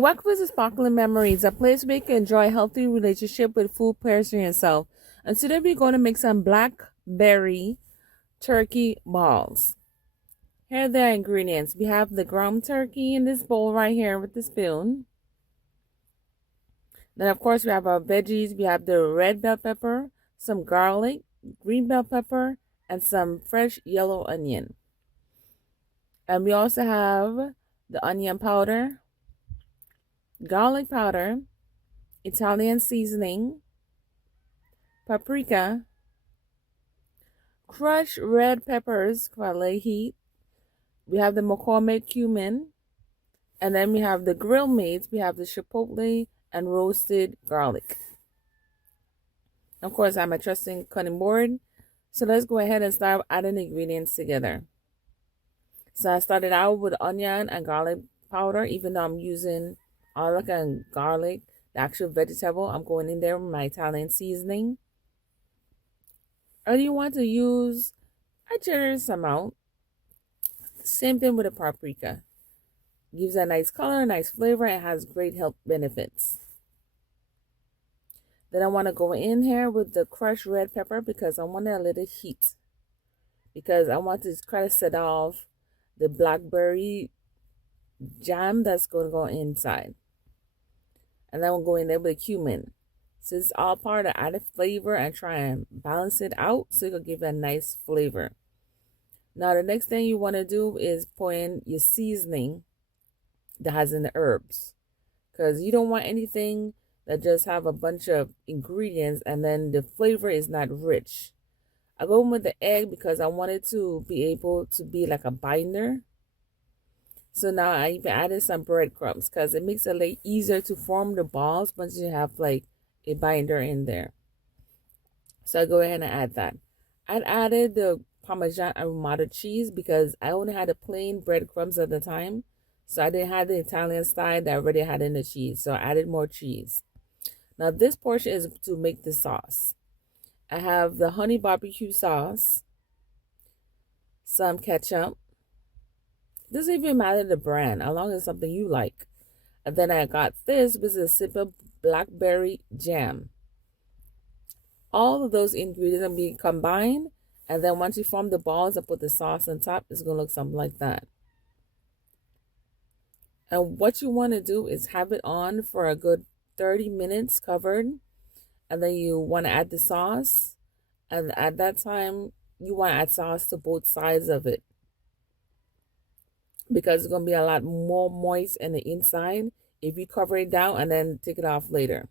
Walk with Sparkling Memories, a place where you can enjoy a healthy relationship with food pairs for yourself. And today we're going to make some blackberry turkey balls. Here are the ingredients. We have the ground turkey in this bowl right here with the spoon. Then of course we have our veggies. We have the red bell pepper, some garlic, green bell pepper, and some fresh yellow onion. And we also have the onion powder, garlic powder, Italian seasoning, paprika, crushed red peppers for lay heat. We have the McCormick cumin, and then we have the grill meats. We have the chipotle and roasted garlic. Of course, I'm a trusting cutting board. So let's go ahead and start adding ingredients together. So I started out with onion and garlic powder, even though I'm using garlic and garlic, the actual vegetable. I'm going in there with my Italian seasoning. Or you want to use a generous amount. Same thing with the paprika. Gives a nice color, nice flavor, and has great health benefits. Then I want to go in here with the crushed red pepper because I want a little heat. Because I want to try to set off the blackberry jam that's going to go inside. And then we'll go in there with the cumin. So it's all part of added flavor and try and balance it out so it'll give a nice flavor. Now the next thing you want to do is pour in your seasoning that has in the herbs. Because you don't want anything that just have a bunch of ingredients and then the flavor is not rich. I go in with the egg because I want it to be able to be like a binder. So now I even added some breadcrumbs because it makes it like easier to form the balls once you have like a binder in there. So I go ahead and add that. I added the Parmesan aromatic cheese because I only had the plain breadcrumbs at the time. So I didn't have the Italian style that I already had in the cheese. So I added more cheese. Now this portion is to make the sauce. I have the honey barbecue sauce, some ketchup. It doesn't even matter the brand, as long as it's something you like. And then I got this, which is a simple blackberry jam. All of those ingredients are being combined. And then once you form the balls and put the sauce on top, it's going to look something like that. And what you want to do is have it on for a good 30 minutes covered. And then you want to add the sauce. And at that time, you want to add sauce to both sides of it. Because it's going to be a lot more moist in the inside if you cover it down and then take it off later.